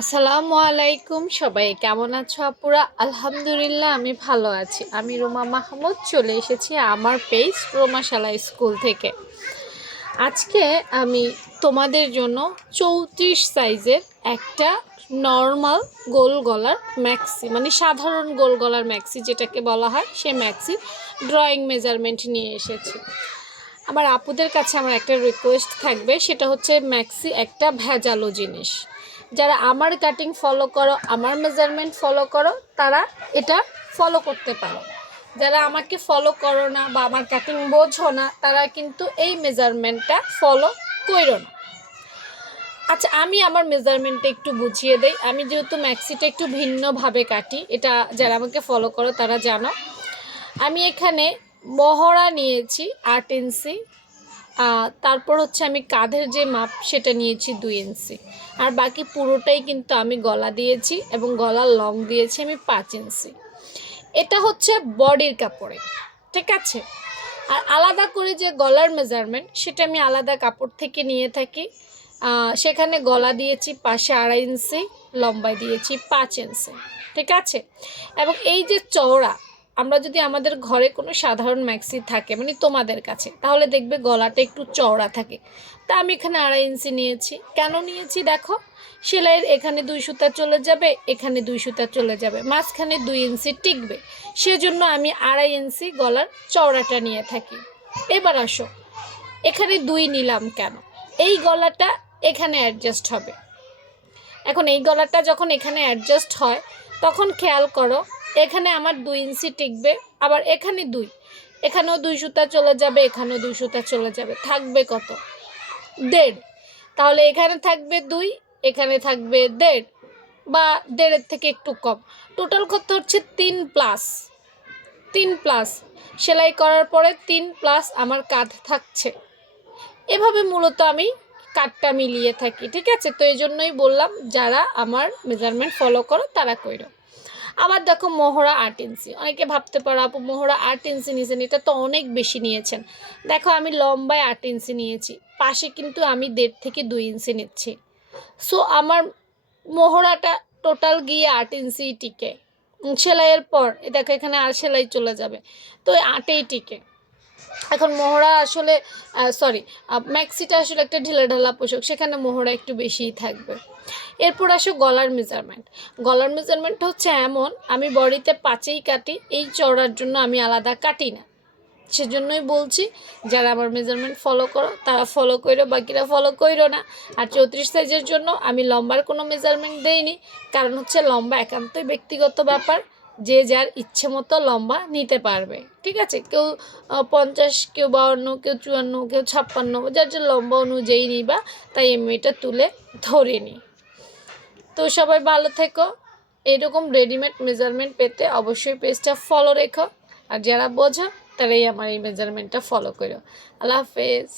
আসসালামু আলাইকুম, সবাই কেমন আছো আপুরা? আলহামদুলিল্লাহ আমি ভালো আছি। আমি রোমা মাহমুদ চলে এসেছি আমার পেজ রোমাশালা স্কুল থেকে। আজকে আমি তোমাদের জন্য 34 সাইজের একটা নর্মাল গোল গলার ম্যাক্সি, মানে সাধারণ গোল গলার ম্যাক্সি যেটাকে বলা হয়, সে ম্যাক্সি ড্রয়িং মেজারমেন্ট নিয়ে এসেছি। আমার আপুদের কাছে আমার একটা রিকোয়েস্ট থাকবে, সেটা হচ্ছে ম্যাক্সি একটা ভেজালো জিনিস। যারা আমার কাটিং ফলো করো, আমার মেজারমেন্ট ফলো করো, তারা এটা ফলো করতে পারো। যারা আমাকে ফলো করো না বা আমার কাটিং বোঝো না, তারা কিন্তু এই মেজারমেন্টটা ফলো করো না। আচ্ছা, আমি আমার মেজারমেন্টটা একটু বুঝিয়ে দেই। আমি যেহেতু ম্যাক্সিটা একটু ভিন্নভাবে কাটি, এটা যারা আমাকে ফলো করো তারা জানো। আমি এখানে মহড়া নিয়েছি 8 ইঞ্চি, তারপর হচ্ছে আমি কাঁধের যে মাপ সেটা নিয়েছি 2 ইঞ্চি, আর বাকি পুরোটাই কিন্তু আমি গলা দিয়েছি এবং গলার লং দিয়েছি আমি 5 ইঞ্চি। এটা হচ্ছে বডির কাপড়ে, ঠিক আছে। আর আলাদা করে যে গলার মেজারমেন্ট সেটা আমি আলাদা কাপড় থেকে নিয়ে থাকি। সেখানে গলা দিয়েছি পাশে 2.5 ইঞ্চি, লম্বায় দিয়েছি 5 ইঞ্চি, ঠিক আছে। এবং এই যে চওড়া, আমরা যদি আমাদের ঘরে কোনো সাধারণ ম্যাক্সি থাকে, মানে তোমাদের কাছে, তাহলে দেখবে গলাটা একটু চওড়া থাকে। তা আমি এখানে 2.5 ইঞ্চি নিয়েছি। কেন নিয়েছি দেখো, সেলাইয়ের এখানে 2 সুতা চলে যাবে, এখানে 2 সুতা চলে যাবে, মাঝখানে 2 ইঞ্চি টিকবে, সেজন্য আমি 2.5 ইঞ্চি গলার চওড়াটা নিয়ে থাকি। এবার আসো, এখানে 2 নিলাম কেন? এই গলাটা এখানে অ্যাডজাস্ট হবে। এখন এই গলাটা যখন এখানে অ্যাডজাস্ট হয়, তখন খেয়াল করো, এখানে আমার 2 ইঞ্চি টিকবে, আবার এখানে 2, এখানেও 2 সুতা চলে যাবে, এখানেও 2 সুতা চলে যাবে, থাকবে কত? 1.5। তাহলে এখানে থাকবে 2, এখানে থাকবে 1.5 বা 1.5-এর থেকে একটু কম। টোটাল কত হচ্ছে 3 প্লাস। 3 প্লাস সেলাই করার পরে 3 প্লাস আমার কাঁধ থাকছে। এভাবে মূলত আমি কাটটা মিলিয়ে থাকি, ঠিক আছে। তো এই জন্যই বললাম, যারা আমার মেজারমেন্ট ফলো করো তারা কইরো। আবার দেখো, মোহরা 8 ইঞ্চি। অনেকে ভাবতে পারো আপু মোহরা 8 ইঞ্চি নিয়েছেন, এটা তো অনেক বেশি নিয়েছেন। দেখো, আমি লম্বায় 8 ইঞ্চি নিয়েছি, পাশে কিন্তু আমি 1.5 থেকে 2 ইঞ্চি নিচ্ছি। সো আমার মোহরাটা টোটাল গিয়ে 8 ইঞ্চি টিকে। সেলাইয়ের পর দেখো এখানে আর সেলাই চলে যাবে, তো 8এই টিকে। এখন মোহরা আসলে সরি, ম্যাক্সিটা আসলে একটা ঢিলেঢালা পোশাক, সেখানে মোহরা একটু বেশিই থাকবে। এরপর আসো গলার মেজারমেন্ট। গলার মেজারমেন্ট হচ্ছে এমন, আমি বডিতে 5এই কাটি, এই চওড়ার জন্য আমি আলাদা কাটি না। সেজন্যই বলছি, যারা আমার মেজারমেন্ট ফলো করো তারা ফলো করো, বাকিরা ফলো করো না। আর 34 সাইজের জন্য আমি লম্বার কোনো মেজারমেন্ট দেইনি, কারণ হচ্ছে লম্বা একান্তই ব্যক্তিগত ব্যাপার, যে যার ইচ্ছে মতো লম্বা নিতে পারবে, ঠিক আছে। কেউ 50, কেউ 52, কেউ 54, কেউ 56, যার যার লম্বা অনুযায়ী নিবা, তাই আমি এটা তুলে ধরে নিই। তো সবাই ভালো থেকো। এরকম রেডিমেড মেজারমেন্ট পেতে অবশ্যই পেজটা ফলো রেখো, আর যারা বোঝো তারাই আমার এই মেজারমেন্টটা ফলো করো। আল্লাহ হাফেজ।